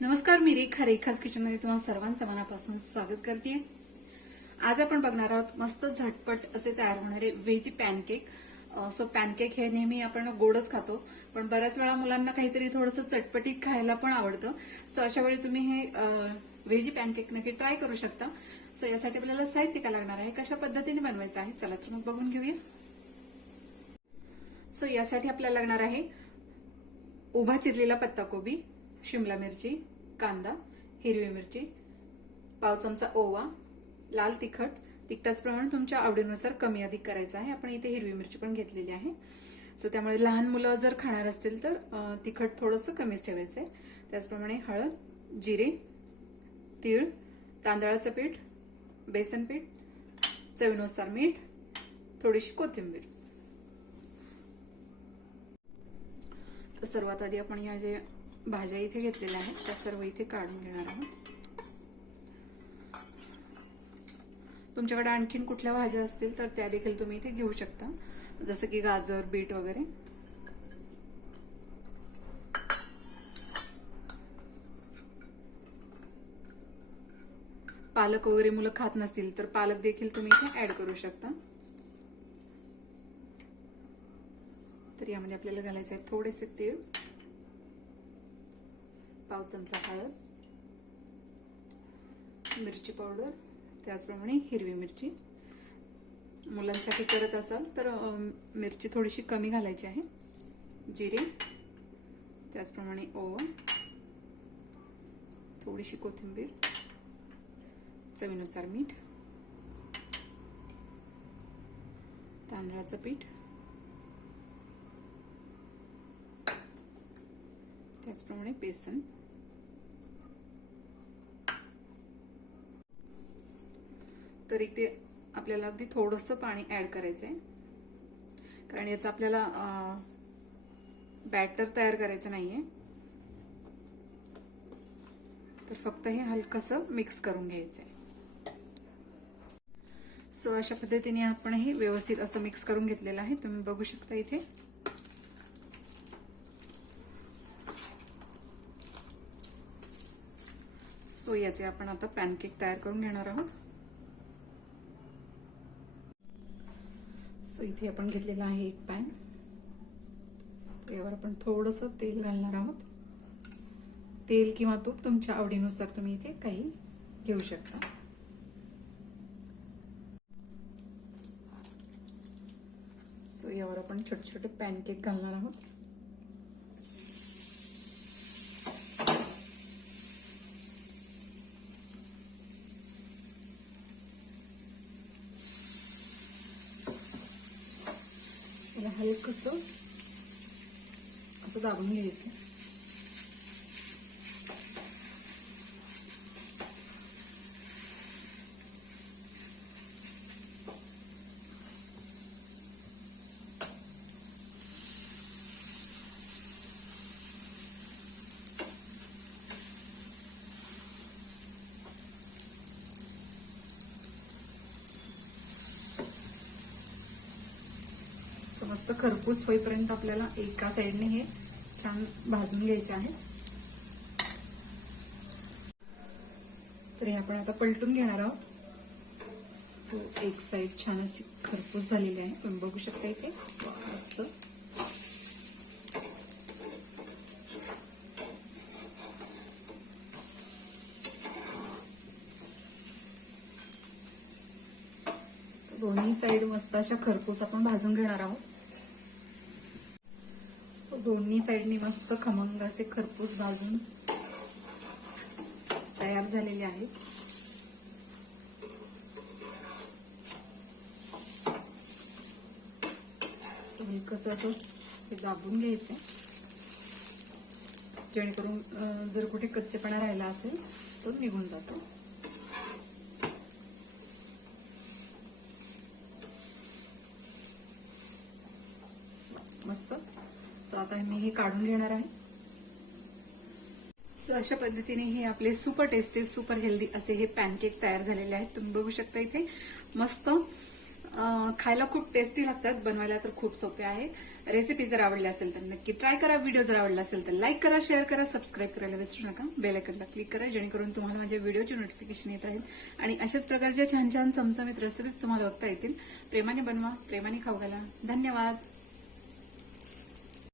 नमस्कार, मी रेखा रेखाच किचनमध्ये तुम्हाला सर्वांचं मनापासून स्वागत करते। आज आपण बघणार आहोत मस्त झटपट असे तयार होणारे व्हेजी पॅनकेक। सो पॅनकेक हे नेहमी आपण गोडच खातो, पण बऱ्याच वेळा मुलांना काहीतरी थोडंसं चटपटीत खायला पण आवडतं। सो अशा वेळी तुम्ही हे व्हेजी पॅनकेक नक्की ट्राय करू शकता। सो यासाठी आपल्याला साहित्य काय लागणार आहे, कशा पद्धतीने बनवायचं आहे, चला तर मग बघून घेऊया। सो यासाठी आपल्याला लागणार आहे उभा चिरलेला पत्ताकोबी, शिमला मिरची, कांदा, हिरवी मिरची, पाव चमचा ओवा, लाल तिखट, तिखटाचं प्रमाण तुमच्या आवडीनुसार कमी अधिक करायचं आहे। आपण इथे हिरवी मिरची पण घेतलेली आहे। सो त्यामुळे लहान मुलं जर खाणार असतील तर तिखट थोडंसं कमीच ठेवायचं आहे। त्याचप्रमाणे हळद, जिरे, तीळ, तांदळाचं पीठ, बेसन पीठ, चवीनुसार मीठ, थोडीशी कोथिंबीर। तर सर्वात आधी आपण या जे भाज्या इथे घेतलेल्या आहेत त्या सर्व इथे काढून घेणार आहोत। तुमच्याकडे आणखीन कुठल्या भाज्या असतील तर त्या देखील तुम्ही इथे घेऊ शकता, जसं की गाजर, बीट वगैरे। पालक वगैरे मुलं खात नसतील तर पालक देखील तुम्ही इथे ऍड करू शकता। तर यामध्ये आपल्याला घालायचे आहे थोडेसे तीळ, पाव चमचा हळद, मिरची पावडर, त्याचप्रमाणे हिरवी मिरची। मुलांसाठी करत असाल तर मिरची थोडीशी कमी घालायची आहे। जिरे, त्याचप्रमाणे ओवा, थोडीशी कोथिंबीर, चवीनुसार मीठ, तांदळाचं पीठ, त्याचप्रमाणे बेसन। तर इथे आपल्याला अगदी थोडंसं पाणी ऍड करायचं आहे, कारण याचं आपल्याला बॅटर तयार करायचं नाहीये। तर फक्त हे हलकसं मिक्स करून घ्यायचं आहे। सो अशा पद्धतीने आपण हे व्यवस्थित असं मिक्स करून घेतलेलं आहे, तुम्ही बघू शकता इथे। सो याचे आपण आता पॅनकेक तयार करून घेणार आहोत। सो इथे आपण घेतलेला आहे एक पॅन, यावर आपण थोडंसं तेल घालणार आहोत। तेल किंवा तूप तुमच्या आवडीनुसार तुम्ही इथे काही घेऊ शकता। सो यावर आपण छोटे छोटे पॅनकेक घालणार आहोत। याला हलकसं असं दाबून घ्यायचं। मस्त खरपूस होईपर्यंत आपल्याला एका साइडने हे छान भाजून घ्यायचे आहे। तर हे आपण आता पलटून घेणार आहोत। सो एक साइड छान अशी खरपूस झालेली आहे, तुम्ही बघू शकता इथे मस्त। दोन्ही साइड मस्त अशा खरपूस आपण भाजून घेणार आहोत। दोन्ही साइडनी मस्त खमंग असे खरपूस भाजून तयार झालेले आहेत। सो कसं असं हे दाबून घ्यायचंय, जेणेकरून जर कुठे कच्चेपणा राहिला असेल तो निघून जातो। मस्त। सो आता मी हे काढून घेणार आहे। सो अशा पद्धतीने हे आपले सुपर टेस्टी, सुपर हेल्दी असे हे पॅनकेक तयार झालेले आहेत, तुम्ही बघू शकता इथे। मस्त खायला खूप टेस्टी लागतात, बनवायला तर खूप सोपे आहेत। रेसिपी जर आवडली असेल तर नक्की ट्राय करा। व्हिडिओ जर आवडला असेल तर लाईक करा, शेअर करा, सबस्क्राईब करायला विसरू नका। बेल आयकॉनला क्लिक करा जेणेकरून तुम्हाला माझ्या व्हिडिओची नोटिफिकेशन येत राहील आणि अशाच प्रकारच्या छान छान चमचमीत रेसिपीज तुम्हाला बघता येतील। प्रेमाने बनवा, प्रेमाने खाऊ घाला। धन्यवाद।